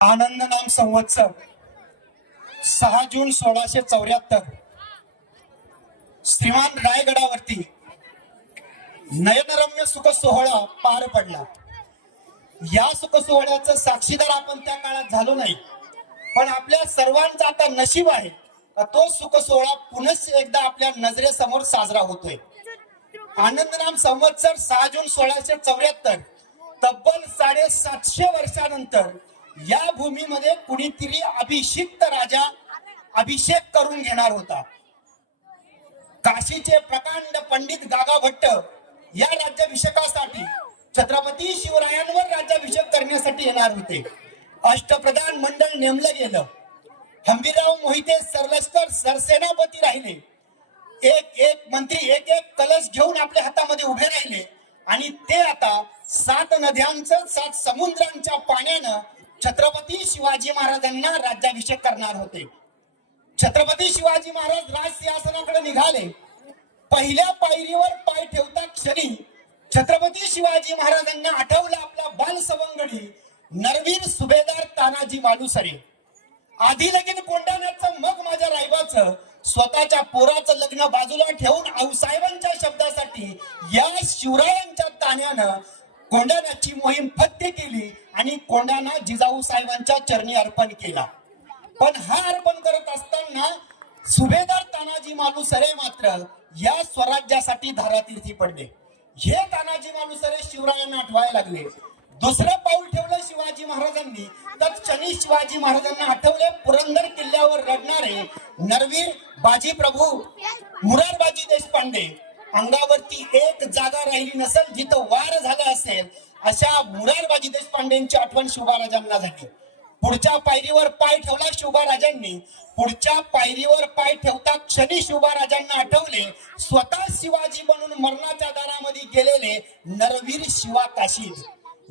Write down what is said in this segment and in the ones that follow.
आनंद नाम संवत्सर. सहा जून सोळाशे चौऱ्याहत्तर. श्रीमान रायगडावरती नयनरम्य सुख सोहळा पार पडला. या सुख सोहळ्याचं साक्षीदार आपण त्या काळात झालो नाही. पण आपल्या सर्वांचा आता नशीब आहे तो सुख सोहळा पुनश्च एकदा आपल्या नजरेसमोर साजरा होतोय. आनंदनाम संवत्सर सहा जून सोळाशे चौऱ्याहत्तर. तब्बल साडेसातशे वर्षानंतर या भूमीमध्ये कुणीतरी अभिषिक्त राजा अभिषेक करून घेणार होता. काशीचे प्रकांड पंडित गागा भट्ट या राज्याभिषेकासाठी छत्रपती शिवरायांवर राज्याभिषेक करण्यासाठी येणार होते. अष्टप्रधान मंडळ नेमलं गेलं. हंबीराव मोहिते सरलस्कर सरसेनापती राहिले. एक एक मंत्री एक एक कलश घेऊन आपल्या हातामध्ये उभे राहिले. आणि ते आता सात नद्यांचं सात समुद्रांच्या पाण्यानं छत्रपती शिवाजी महाराजांना राज्याभिषेक करणार होते. छत्रपती शिवाजी महाराज राज सिंहासनाकडे निघाले. पहिल्या पायरीवर पाय ठेवता क्षणी छत्रपती शिवाजी महाराजांना आठवला आपला बाल सवंगडी नरवीर सुभेदार तानाजी मालुसरे. आधी लगीन कोंडाण्याचं मग माझ्या रायबाचं स्वतःच्या पोराचं लग्न बाजूला ठेवून आऊसाहेबांच्या शब्दासाठी या शिवरायांच्या ताण्यानं कोंडाण्याची मोहीम फत्ते केली आणि कोंडाना जिजाऊ साहेबांच्या चरणी अर्पण केला. पण हा अर्पण करत असताना सुभेदार तानाजी मालुसरे मात्र या स्वराज्यासाठी धारातीर्थी पडले. हे तानाजी मालुसरे शिवरायांना आठवायला लागले. दुसरं पाऊल ठेवलं शिवाजी महाराजांनी तर शनी शिवाजी महाराजांना आठवले पुरंदर किल्ल्यावर रडणारे नरवीर बाजी प्रभू मुरारबाजी देशपांडे. अंगावरती एक जागा राहिली नसेल जिथं वार झालं असेल अशा मुरारबाजी देशपांडेंची आठवण शिवबाराजांना झाली. पुढच्या पायरीवर पाय ठेवला शिवबाराजांनी पुढच्या पायरीवर पाय ठेवता क्षणी शिवबाराजांना आठवले स्वतः शिवाजी म्हणून मरणाच्या दारामध्ये गेलेले नरवीर शिवा काशीद.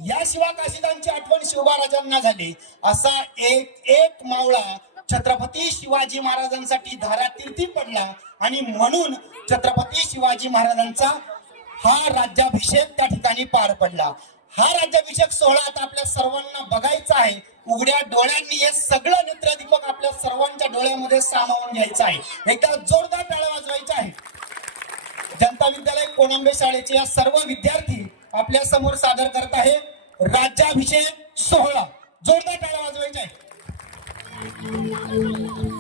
या शिवा काशिदांची आठवण शिवबाराजांना झाली. असा एक एक मावळा छत्रपती शिवाजी महाराजांसाठी धारातीर्थी पडला? आणि म्हणून छत्रपती शिवाजी महाराजांचा हा राज्याभिषेक त्या ठिकाणी पार पडला. हा राज्याभिषेक सोहळा आता आपल्या सर्वांना बघायचा आहे. उघड्या डोळ्यांनी हे सगळं नेत्रदीपक आपल्या सर्वांच्या डोळ्यामध्ये सामावून घ्यायचं आहे. एकदा जोरदार टाळा वाजवायचा आहे जनता विद्यालय कोणंबे शाळेचे या सर्व विद्यार्थी आपल्यासमोर सादर करत आहे. राज्याभिषेक सोहळा. जोरदार टाळा वाजवायचा आहे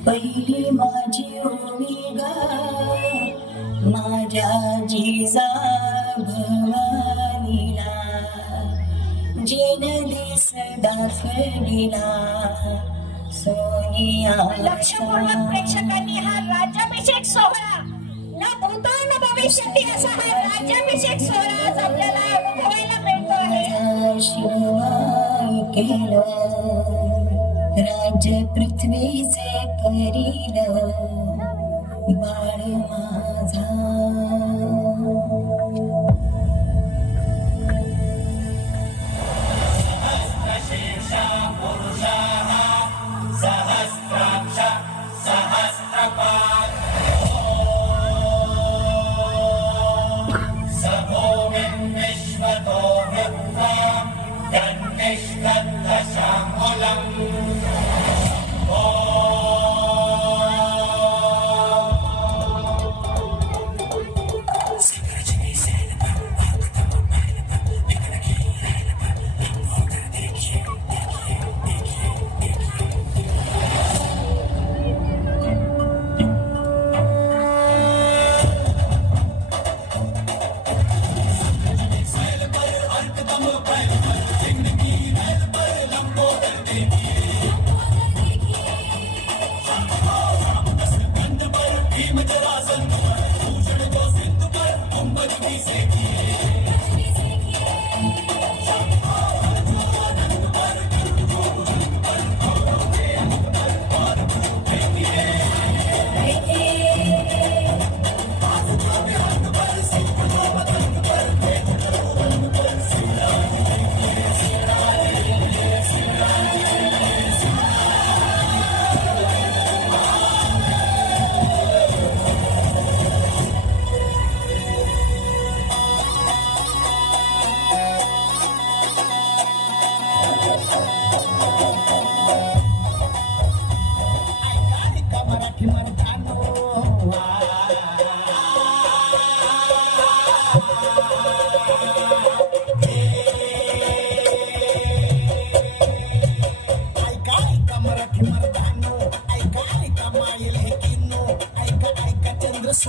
पहिली माझी ओळी ग. माझ्या जिजा भवानीला. जिन दिस दाखविला सोनिया लक्षपूर्वक प्रेक्षकांनी हा राज्याभिषेक सोहळा. न भूतो न भविष्यती असा हा राज्याभिषेक सोहळा आज आपल्याला अनुभवायला मिळतो आहे. शिवाय केलं. राज पृथ्वीचे करील बाळ माझा Nicht verdorben war, denn nicht kann das Scham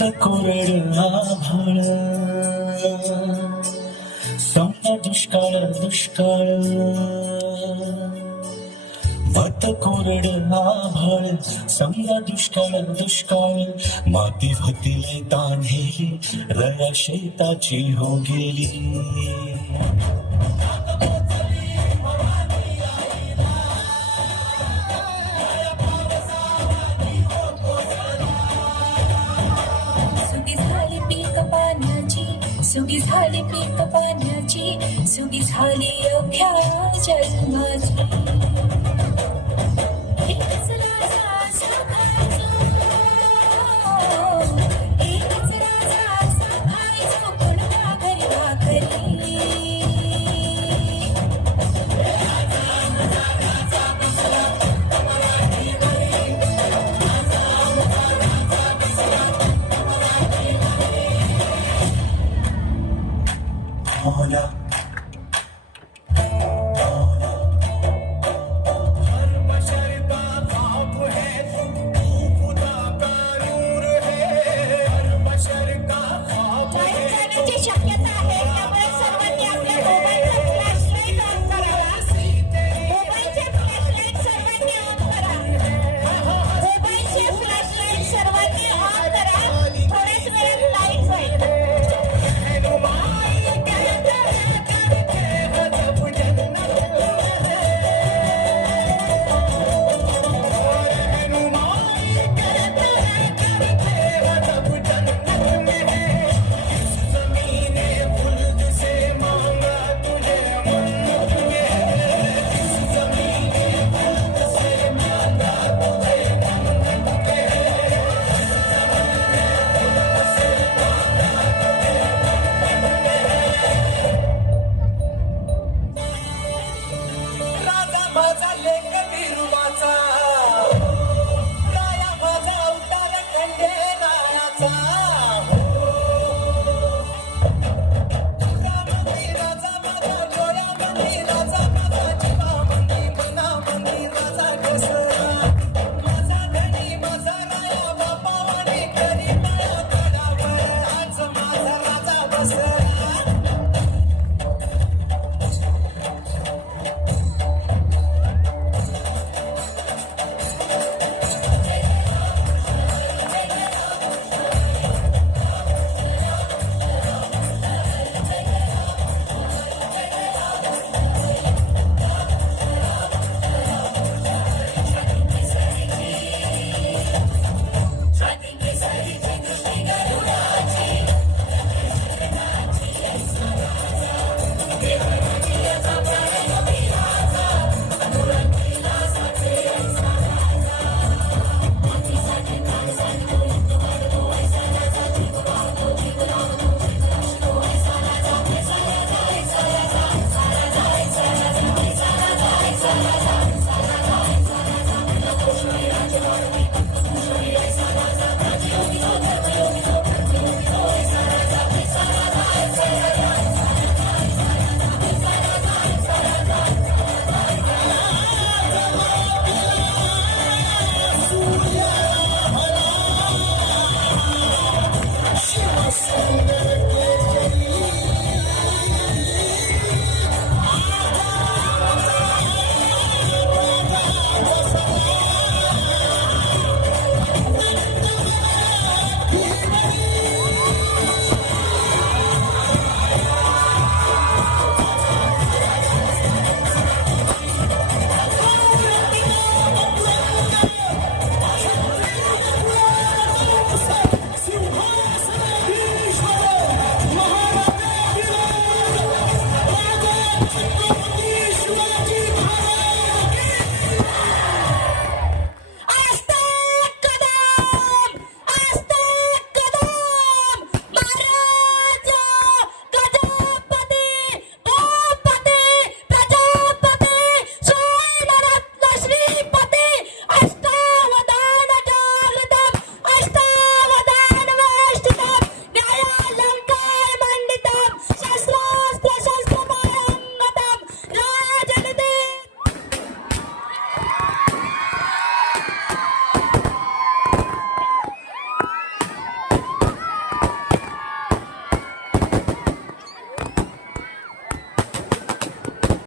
फक्त कोरड आभाळ सौम्य दुष्काळ दुष्काळ वत कोरड आभाळ समजा दुष्काळ दुष्काळ माती होती तान्हेली रया शेताची हो गेली सुगी झाली पीक पाण्याची सुगी झाली अख्या जन्माची 好好